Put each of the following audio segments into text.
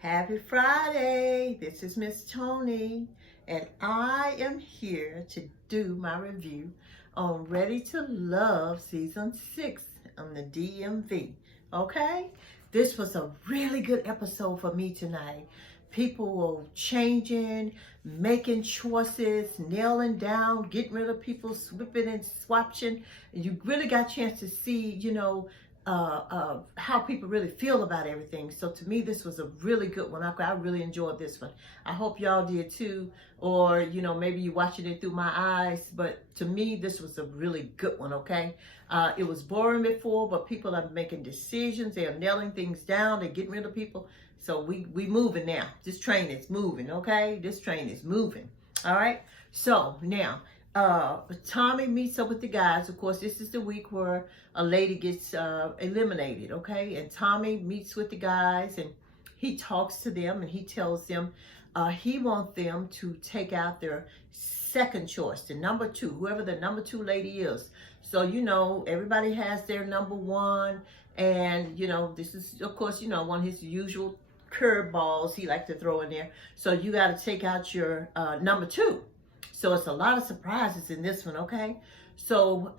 Happy Friday. This is Miss Tony, and I am here to do my review on Ready to Love Season 6 on the DMV. Okay? This was a really good episode for me tonight. People were changing, making choices, nailing down, getting rid of people, swapping and swaption. And you really got a chance to see, how people really feel about everything. So to me, this was a really good one. I really enjoyed this one. I hope y'all did too, or maybe you watching it through my eyes. But to me, this was a really good one. Okay, it was boring before, but people are making decisions. They are nailing things down. They're getting rid of people. So we moving now. This train is moving. Okay, this train is moving. All right. So now. Tommy meets up with the guys. Of course, this is the week where a lady gets eliminated, okay? And Tommy meets with the guys and he talks to them and he tells them he wants them to take out their second choice, the number two, whoever the number two lady is. So, everybody has their number one. And, this is, of course, one of his usual curveballs he likes to throw in there. So you got to take out your number two. So it's a lot of surprises in this one, okay? So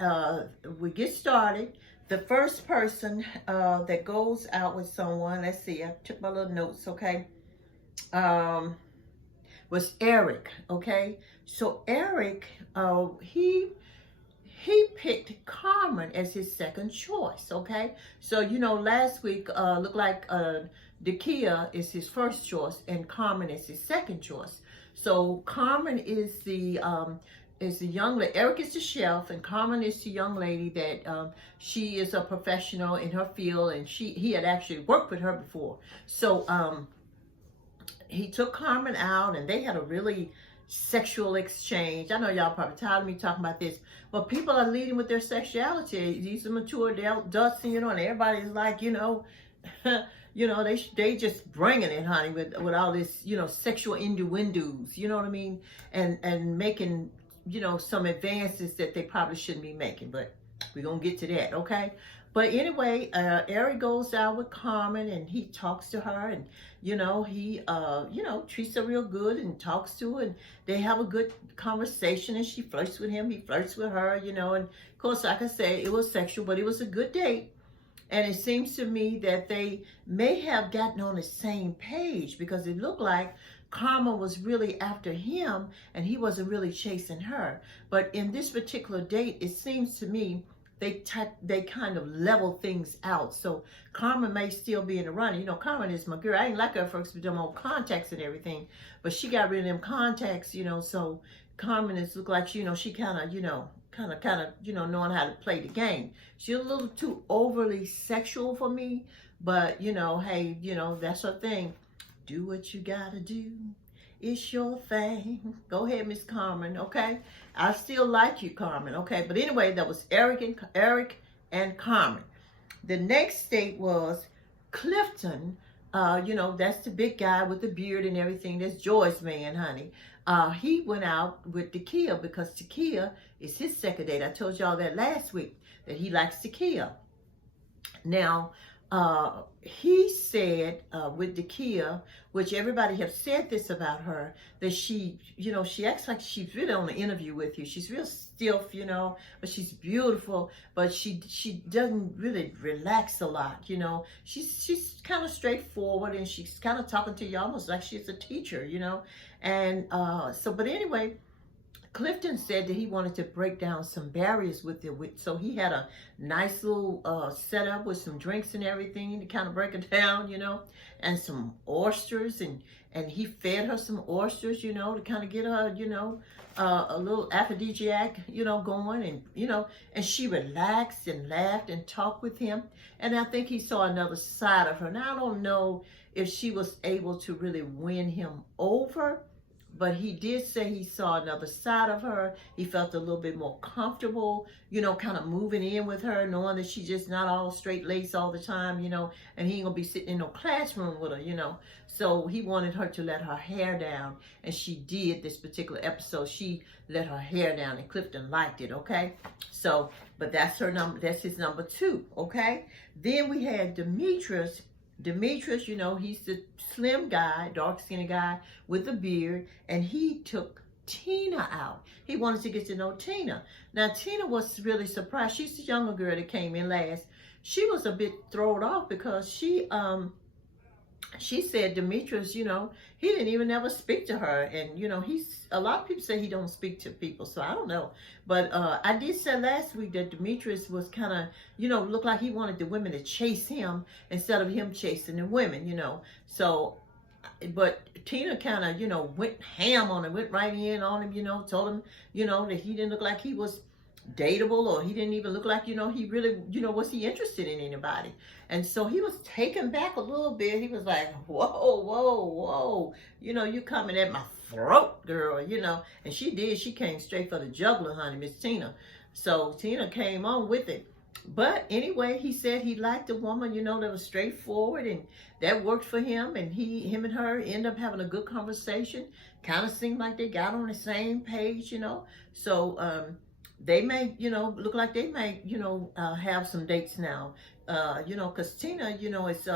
we get started. The first person that goes out with someone, let's see, I took my little notes, okay? Was Eric, okay? So Eric, he picked Carmen as his second choice, okay? So, last week looked like Dakia is his first choice and Carmen is his second choice. So Carmen is the young lady. Eric is the chef, and Carmen is the young lady that she is a professional in her field, and he had actually worked with her before. So he took Carmen out, and they had a really sexual exchange. I know y'all probably tired of me talking about this, but people are leading with their sexuality. These are mature adults, and everybody's like, they just bringing it, honey, with all this, sexual innuendos, you know what I mean? And making, some advances that they probably shouldn't be making, but we're going to get to that, okay? But anyway, Eric goes out with Carmen and he talks to her and, he, treats her real good and talks to her and they have a good conversation and she flirts with him. He flirts with her, and of course, like I say, it was sexual, but it was a good date. And it seems to me that they may have gotten on the same page because it looked like Carmen was really after him and he wasn't really chasing her. But in this particular date, it seems to me they kind of level things out. So Carmen may still be in the running. Carmen is my girl. I ain't like her first with them old contacts and everything, but she got rid of them contacts, so Carmen is look like, she kind of, knowing how to play the game. She's a little too overly sexual for me, but, hey, that's her thing. Do what you gotta do. It's your thing. Go ahead, Miss Carmen, okay? I still like you, Carmen, okay? But anyway, that was Eric and Carmen. The next state was Clifton. That's the big guy with the beard and everything. That's Joy's man, honey. He went out with Dakia because Dakia is his second date. I told y'all that last week, that he likes Dakia. Now, he said with Dakia, which everybody have said this about her, that she acts like she's really on an interview with you. She's real stiff, but she's beautiful, but she doesn't really relax a lot, She's kind of straightforward and she's kind of talking to you almost like she's a teacher, And but anyway, Clifton said that he wanted to break down some barriers with it. So he had a nice little setup with some drinks and everything to kind of break it down, and some oysters. And he fed her some oysters, to kind of get her, a little aphrodisiac, going. And, and she relaxed and laughed and talked with him. And I think he saw another side of her. Now, I don't know if she was able to really win him over, but he did say he saw another side of her. He felt a little bit more comfortable, kind of moving in with her, knowing that she's just not all straight lace all the time, and he ain't gonna be sitting in no classroom with her, So he wanted her to let her hair down, and she did this particular episode. She let her hair down, and Clifton liked it, okay? So, but that's her number, that's his number two, okay? Then we had Demetrius Demetrius, he's the slim guy, dark skinned guy with a beard, and he took Tina out. He wanted to get to know Tina. Now, Tina was really surprised. She's the younger girl that came in last. She was a bit thrown off because she said Demetrius, he didn't even ever speak to her. And, he's, a lot of people say he don't speak to people. So I don't know. But I did say last week that Demetrius was kind of, looked like he wanted the women to chase him instead of him chasing the women, So, but Tina kind of, went ham on him, went right in on him, told him, that he didn't look like he was dateable, or he didn't even look like, he really, was he interested in anybody? And so he was taken back a little bit. He was like, whoa, whoa, whoa, you coming at my throat, girl, and she did. She came straight for the juggler, honey, Miss Tina. So Tina came on with it. But anyway, he said he liked a woman, that was straightforward, and that worked for him. And him and her ended up having a good conversation. Kind of seemed like they got on the same page, So, they may, look like they may, have some dates now, because Tina, is,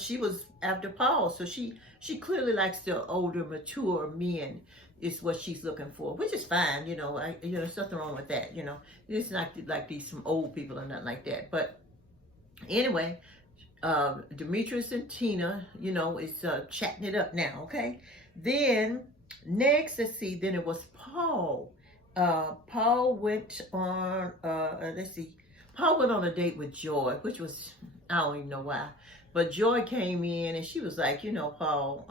she was after Paul, so she clearly likes the older, mature men, is what she's looking for, which is fine, there's nothing wrong with that, it's not like these some old people or nothing like that. But anyway, Demetrius and Tina, is chatting it up now, okay? Then next, let's see, then it was Paul. Paul went on, Paul went on a date with Joy, which was, I don't even know why, but Joy came in and she was like, Paul,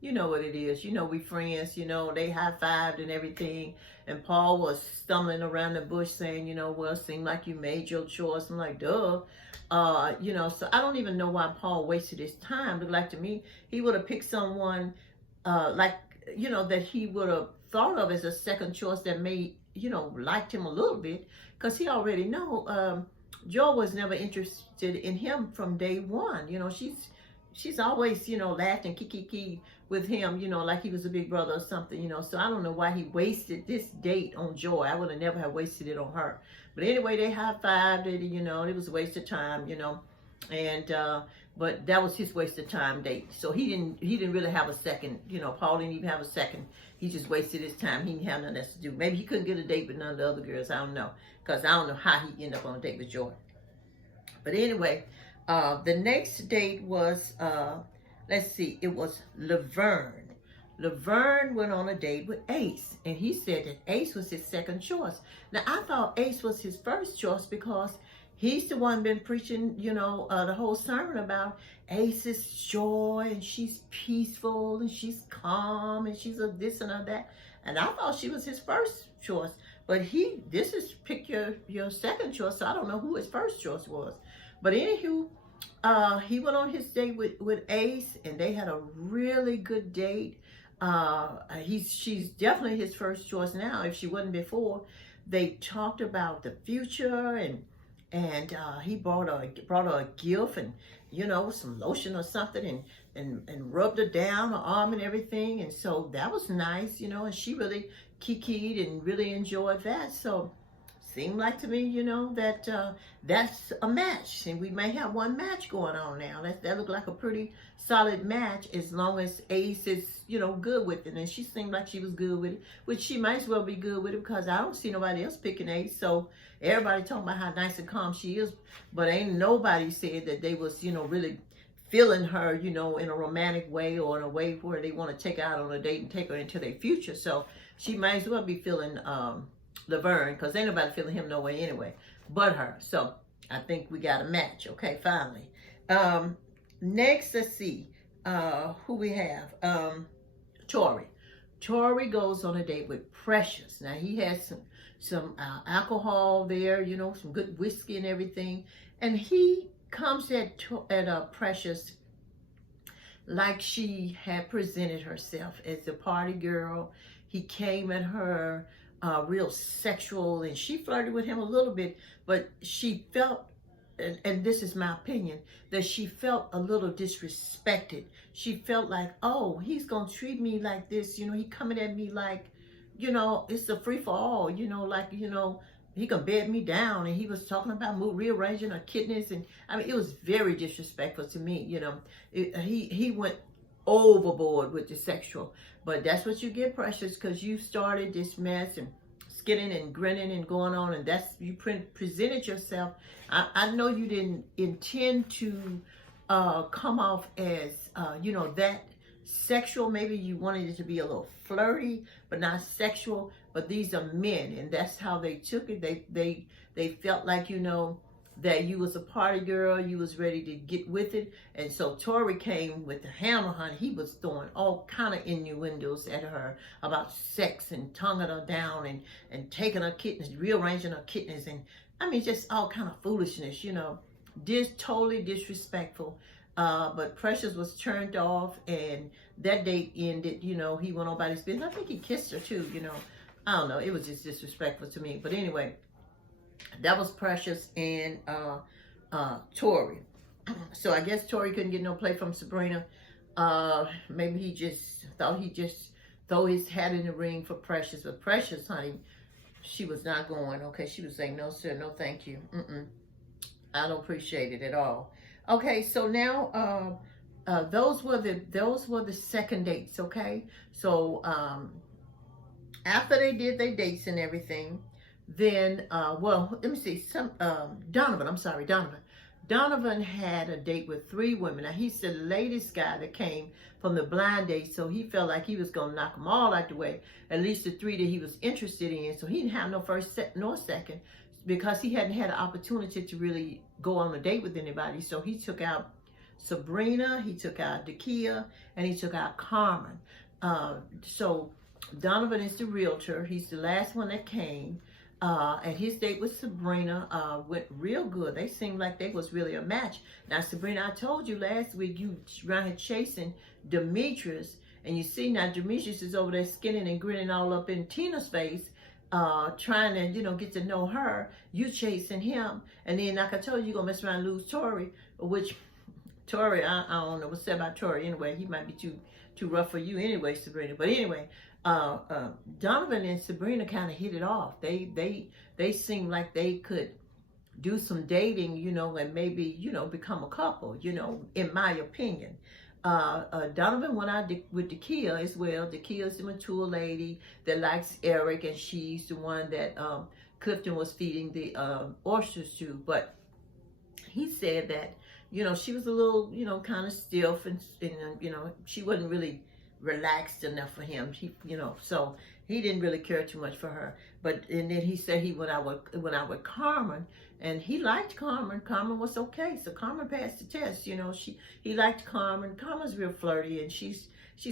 you know what it is, we friends, they high-fived and everything, and Paul was stumbling around the bush saying, well, seemed like you made your choice. I'm like, duh. So I don't even know why Paul wasted his time. Looked like to me, he would have picked someone, that he would have thought of as a second choice that may, liked him a little bit, because he already know Joy was never interested in him from day one. She's always, laughed and kiki with him, like he was a big brother or something, So I don't know why he wasted this date on Joy. I would have never have wasted it on her. But anyway, they high-fived it, it was a waste of time, and but that was his waste of time date. So he didn't really have a second, Paul didn't even have a second. He just wasted his time. He didn't have nothing else to do. Maybe he couldn't get a date with none of the other girls. I don't know. Because I don't know how he ended up on a date with Joy. But anyway, the next date was, let's see, it was Laverne. Laverne went on a date with Ace. And he said that Ace was his second choice. Now, I thought Ace was his first choice because he's the one been preaching, the whole sermon about Ace's joy, and she's peaceful, and she's calm, and she's a this and a that. And I thought she was his first choice. But this is pick your second choice, so I don't know who his first choice was. But anywho, he went on his date with Ace, and they had a really good date. She's definitely his first choice now, if she wasn't before. They talked about the future, and he brought her a gift, and some lotion or something, and rubbed her down her arm and everything. And so that was nice, and she really kikied and really enjoyed that. So seemed like to me, that that's a match, and we may have one match going on now. That looked like a pretty solid match, as long as Ace is, good with it. And she seemed like she was good with it, which she might as well be good with it, because I don't see nobody else picking Ace. So everybody talking about how nice and calm she is, but ain't nobody said that they was, really feeling her, in a romantic way, or in a way where they want to take her out on a date and take her into their future. So she might as well be feeling Laverne, because ain't nobody feeling him no way anyway but her. So I think we got a match. Okay, finally. Next, let's see who we have. Tori. Tori goes on a date with Precious. Now he has some alcohol there, some good whiskey and everything, and he comes at Precious like she had presented herself as a party girl. He came at her real sexual, and she flirted with him a little bit, but she felt, and this is my opinion, that she felt a little disrespected. She felt like, oh, he's gonna treat me like this, he coming at me like, it's a free for all, he can bed me down, and he was talking about rearranging her kidneys, and I mean, it was very disrespectful to me. He went overboard with the sexual, but that's what you get, Precious, because you started this mess and skinning and grinning and going on, and that's you presented yourself. I know you didn't intend to come off as that sexual. Maybe you wanted it to be a little flirty, but not sexual. But these are men, and that's how they took it. They felt like that you was a party girl, you was ready to get with it. And so Tory came with the hammer, honey. He was throwing all kind of innuendos at her about sex and tonguing her down and taking her kidneys, rearranging her kidneys, and I mean just all kind of foolishness, totally disrespectful. But Precious was turned off, and that date ended. He went on by his business. I think he kissed her too, I don't know. It was just disrespectful to me. But anyway, that was Precious and Tory. So I guess Tory couldn't get no play from Sabrina. Maybe he just thought he'd just throw his hat in the ring for Precious. But Precious, honey, she was not going. Okay, she was saying, no, sir, no, thank you. I don't appreciate it at all. Okay, so now those were the second dates. Okay, so after they did their dates and everything, then let me see. Donovan had a date with 3 women. Now he's the latest guy that came from the blind date, so he felt like he was gonna knock them all out the way. At least the 3 that he was interested in. So he didn't have no first nor second, because he hadn't had an opportunity to really go on a date with anybody. So he took out Sabrina, he took out Dakia, and he took out Carmen. So Donovan is the realtor. He's the last one that came. And his date with Sabrina went real good. They seemed like they was really a match. Now, Sabrina, I told you last week you around here chasing Demetrius. And you see now Demetrius is over there skinning and grinning all up in Tina's face, trying to, get to know her. You chasing him. And then, like I told you, you're going to mess around and lose Tory, which Tory, I don't know what's said about Tory anyway. He might be too rough for you anyway, Sabrina. But anyway, Donovan and Sabrina kind of hit it off. They seemed like they could do some dating, and maybe, become a couple, in my opinion. Donovan went out with Dakia as well. Dakia's the mature lady that likes Eric, and she's the one that Clifton was feeding the oysters to. But he said that, she was a little, kind of stiff, and she wasn't really relaxed enough for him. So he didn't really care too much for her. And then he said he went out with Carmen, and he liked Carmen. Carmen was okay, so Carmen passed the test. He liked Carmen. Carmen's real flirty, and she's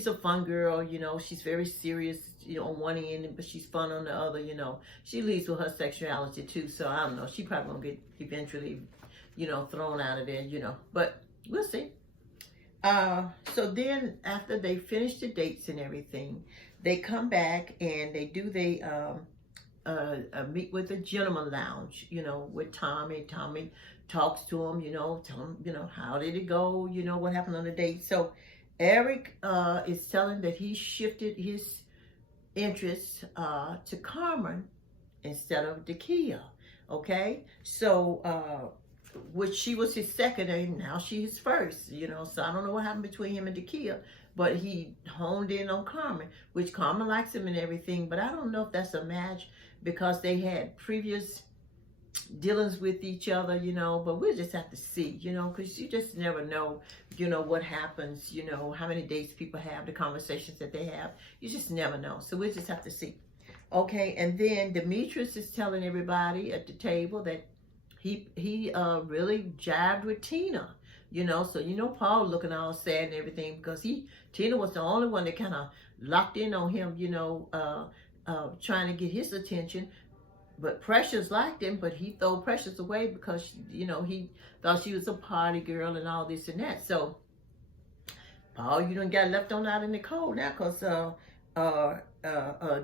a fun girl. She's very serious, on one end, but she's fun on the other. She leads with her sexuality too. So I don't know. She probably gonna get eventually, thrown out of there. But we'll see. So then after they finish the dates and everything, they come back and they do meet with the gentleman lounge, with Tommy. Tommy talks to him, tell him, how did it go, what happened on the date. So Eric is telling that he shifted his interest to Carmen instead of Dakia. Okay, so which she was his second, and now she's his first, so I don't know what happened between him and Dakia, but he honed in on Carmen, which Carmen likes him and everything, but I don't know if that's a match, because they had previous dealings with each other, but we'll just have to see, because you just never know, what happens, how many dates people have, the conversations that they have, you just never know, so we'll just have to see. Okay, and then Demetrius is telling everybody at the table that he really jived with Tina, so Paul looking all sad and everything, because Tina was the only one that kind of locked in on him, trying to get his attention. But Precious liked him, but he threw Precious away because he thought she was a party girl and all this and that. So Paul, you done got left on out in the cold now, because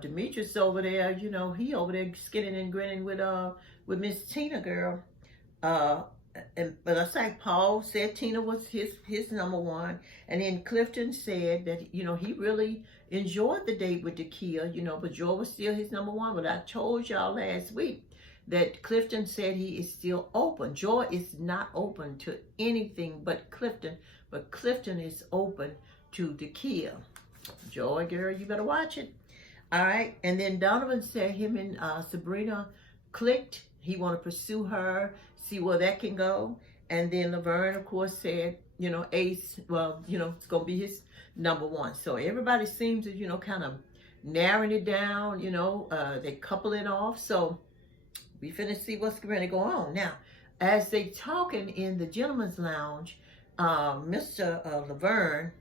Demetrius over there, he over there skinning and grinning with Miss Tina girl. But I say Paul said Tina was his number one, and then Clifton said that he really enjoyed the date with Dakia, but Joy was still his number one. But I told y'all last week that Clifton said he is still open. Joy is not open to anything but Clifton is open to Dakia. Joy, girl, you better watch it. All right. And then Donovan said him and Sabrina clicked. He want to pursue her, see where that can go. And then Laverne, of course, said, Ace, well, it's going to be his number one. So everybody seems to, kind of narrowing it down, they couple it off. So we finna see what's going to go on. Now, as they talking in the gentleman's lounge, Mr. Laverne,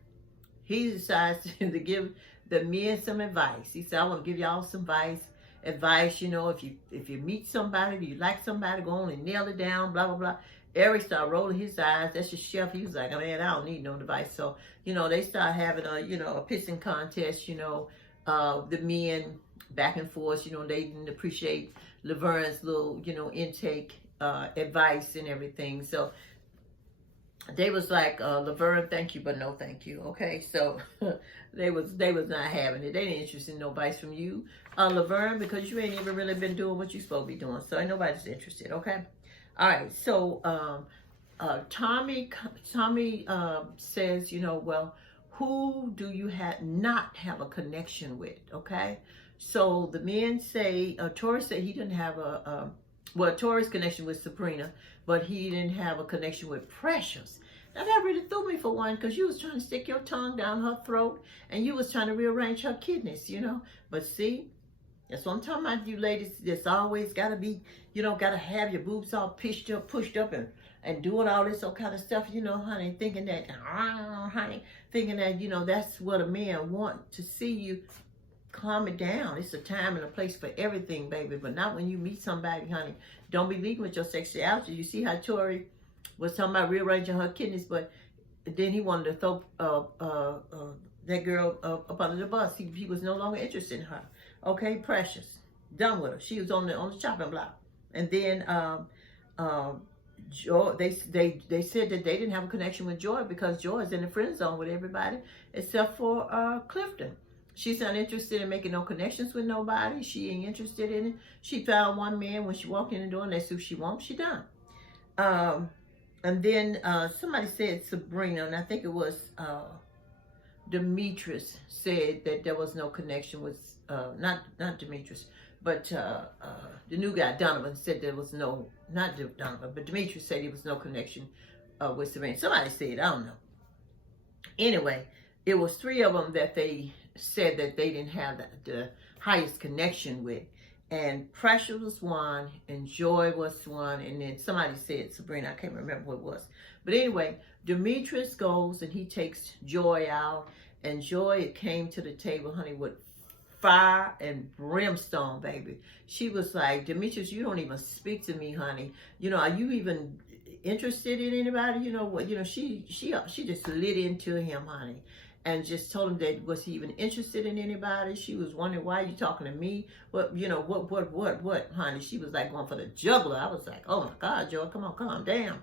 he decides to give the men some advice. He said, I want to give y'all some advice, if you meet somebody, if you like somebody, go on and nail it down, blah, blah, blah. Eric started rolling his eyes. That's your chef. He was like, oh, man, I don't need no advice. So, they start having a pissing contest, the men back and forth, they didn't appreciate Laverne's little, intake, advice and everything. So they was like, Laverne, thank you, but no thank you. Okay, so they was not having it. They didn't interested in no advice from you, Laverne, because you ain't even really been doing what you supposed to be doing. So ain't nobody's interested. Okay, all right. So Tommy says, well, who do you not have a connection with? Okay, so the men say, Tori said he didn't have Tori's connection with Sabrina, but he didn't have a connection with Precious. Now that really threw me for one, because you was trying to stick your tongue down her throat and you was trying to rearrange her kidneys, But see, that's what I'm talking about, you ladies. There's always got to be, got to have your boobs all pushed up and doing all this kind of stuff, honey, thinking that, that's what a man want to see you. Calm it down. It's a time and a place for everything, baby, but not when you meet somebody, honey. Don't be leading with your sexuality. You see how Tori was talking about rearranging her kidneys, but then he wanted to throw that girl up under the bus. He was no longer interested in her. Okay, Precious, done with her. She was on the chopping block. And then Joy, they said that they didn't have a connection with Joy because Joy is in the friend zone with everybody except for Clifton. She's not interested in making no connections with nobody. She ain't interested in it. She found one man when she walked in the door, and that's who she wants. She done. And then somebody said Sabrina, and I think it was Demetrius said that there was no connection with, not Demetrius, but the new guy, Donovan, said there was no, not Donovan, but Demetrius said there was no connection with Sabrina. Somebody said, I don't know. Anyway, it was three of them that they said that they didn't have the highest connection with. And Precious was one, and Joy was one, and then somebody said Sabrina, I can't remember what it was. But anyway, Demetrius goes and he takes Joy out, and Joy came to the table, honey, with fire and brimstone, baby. She was like, Demetrius, you don't even speak to me, honey. Are you even interested in anybody? She just lit into him, honey. And just told him that, was he even interested in anybody? She was wondering, why are you talking to me? What, honey? She was like going for the juggler. I was like, oh my God, Joy, come on, calm down.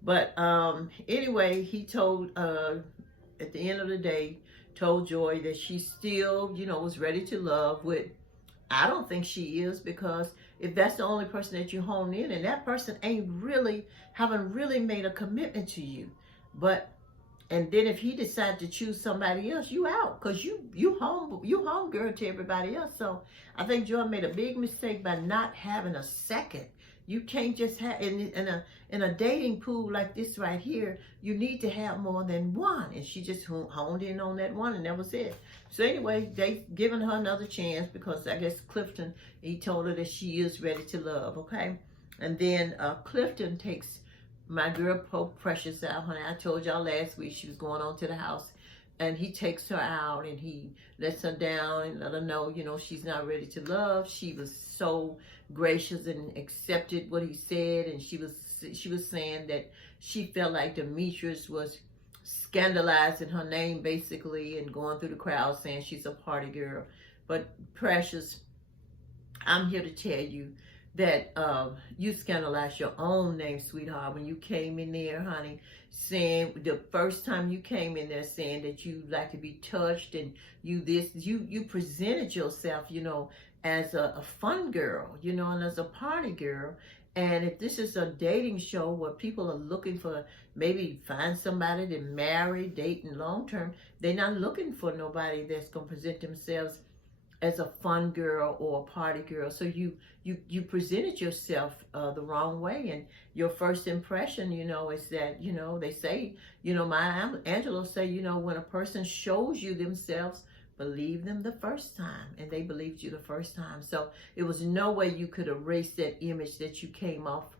But anyway, he told, at the end of the day, told Joy that she still, was ready to love with, I don't think she is, because if that's the only person that you hone in, and that person haven't really made a commitment to you. And then if he decides to choose somebody else, you out, because you home girl to everybody else. So I think Joy made a big mistake by not having a second. You can't just have, in a dating pool like this right here, you need to have more than one. And she just honed in on that one, and that was it. So anyway, they giving her another chance, because I guess Clifton, he told her that she is ready to love, okay? And then Clifton takes my girl Precious out, honey. I told y'all last week she was going on to the house, and he takes her out and he lets her down and let her know, she's not ready to love. She was so gracious and accepted what he said, and she was saying that she felt like Demetrius was scandalizing her name basically, and going through the crowd saying she's a party girl. But Precious, I'm here to tell you that you scandalized your own name, sweetheart, when you came in there, honey, saying the first time you came in there saying that you like to be touched, and you presented yourself, as a fun girl, you know, and as a party girl. And if this is a dating show where people are looking for maybe find somebody to marry, date, and long term, they're not looking for nobody that's gonna present themselves as a fun girl or a party girl. So you presented yourself the wrong way, and your first impression, you know, is that, you know, they say, you know, Maya Angelou say, you know, when a person shows you themselves, believe them the first time, and they believed you the first time. So it was no way you could erase that image that you came off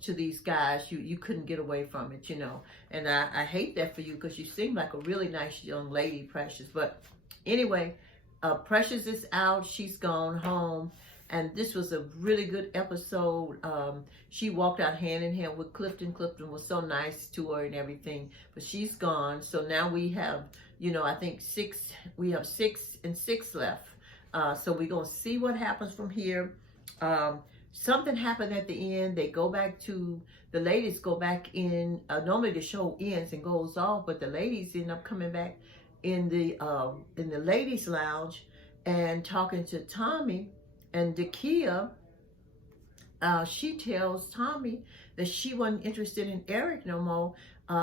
to these guys. You couldn't get away from it, you know. And I hate that for you, because you seem like a really nice young lady, Precious. But anyway, Precious is out. She's gone home. And this was a really good episode. She walked out hand in hand with Clifton. Clifton was so nice to her and everything. But she's gone. So now we have, you know, I think we have 6 and 6 left. So we're going to see what happens from here. Something happened at the end. They go back to, the ladies go back in. Normally the show ends and goes off, but the ladies end up coming back in the ladies' lounge and talking to Tommy. And Dakia, she tells Tommy that she wasn't interested in Eric no more.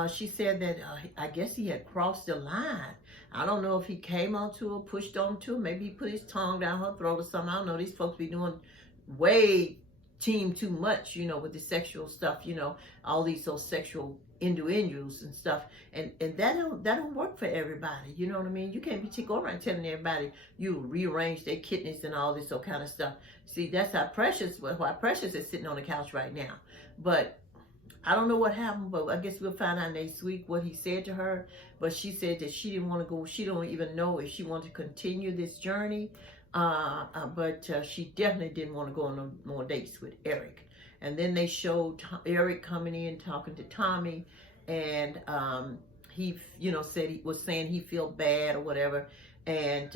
She said that I guess he had crossed the line. I don't know if he came onto her, pushed onto her. Maybe he put his tongue down her throat or something. I don't know. These folks be doing way too much, you know, with the sexual stuff, you know, all these so sexual innuendos and stuff, and that don't work for everybody, you know what I mean? You can't be going around telling everybody you rearrange their kidneys and all this kind of stuff. See, that's why Precious is sitting on the couch right now. But I don't know what happened, but I guess we'll find out next week what he said to her. But she said that she didn't want to go. She don't even know if she wanted to continue this journey. But she definitely didn't want to go on no more dates with Eric. And then they showed Eric coming in, talking to Tommy, and he, you know, said he was saying he feel bad or whatever, and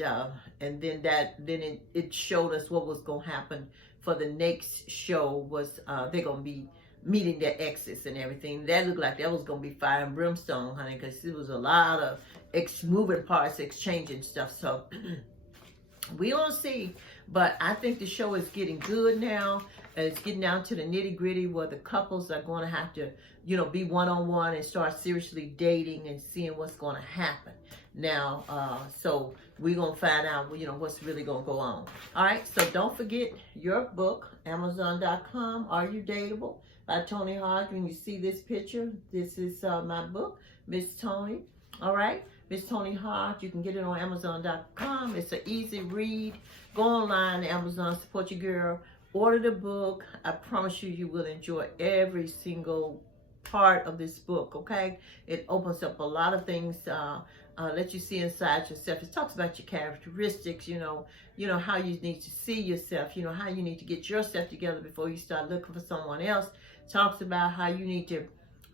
then it showed us what was gonna happen for the next show. Was they're gonna be meeting their exes and everything. That looked like that was gonna be fire and brimstone, honey, because it was a lot of moving parts, exchanging stuff. So we gonna see, but I think the show is getting good now. It's getting down to the nitty gritty where the couples are going to have to, you know, be one-on-one and start seriously dating and seeing what's going to happen. Now, so we're going to find out, you know, what's really going to go on. All right, so don't forget your book, Amazon.com, Are You Dateable? By Toni Hodge. When you see this picture, this is my book, Miss Toni. All right, Miss Toni Hodge. You can get it on Amazon.com. It's an easy read. Go online to Amazon, support your girl. Order the book. I promise you, you will enjoy every single part of this book, okay? It opens up a lot of things, let you see inside yourself. It talks about your characteristics, you know, how you need to see yourself, you know, how you need to get yourself together before you start looking for someone else. Talks about how you need to,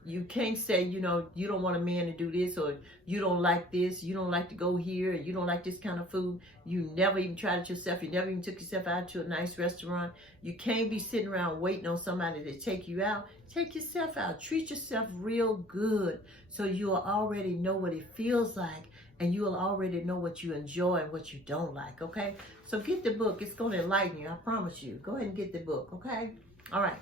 you can't say, you know, you don't want a man to do this, or you don't like this, you don't like to go here, you don't like this kind of food. You never even tried it yourself. You never even took yourself out to a nice restaurant. You can't be sitting around waiting on somebody to take you out. Take yourself out. Treat yourself real good, so you'll already know what it feels like, and you'll already know what you enjoy and what you don't like, okay? So get the book. It's going to enlighten you, I promise you. Go ahead and get the book, okay? All right.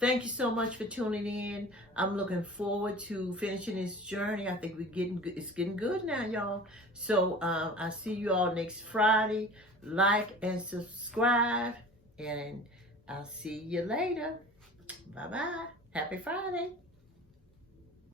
Thank you so much for tuning in. I'm looking forward to finishing this journey. I think it's getting good now, y'all. So I'll see you all next Friday. Like and subscribe, and I'll see you later. Bye-bye. Happy Friday.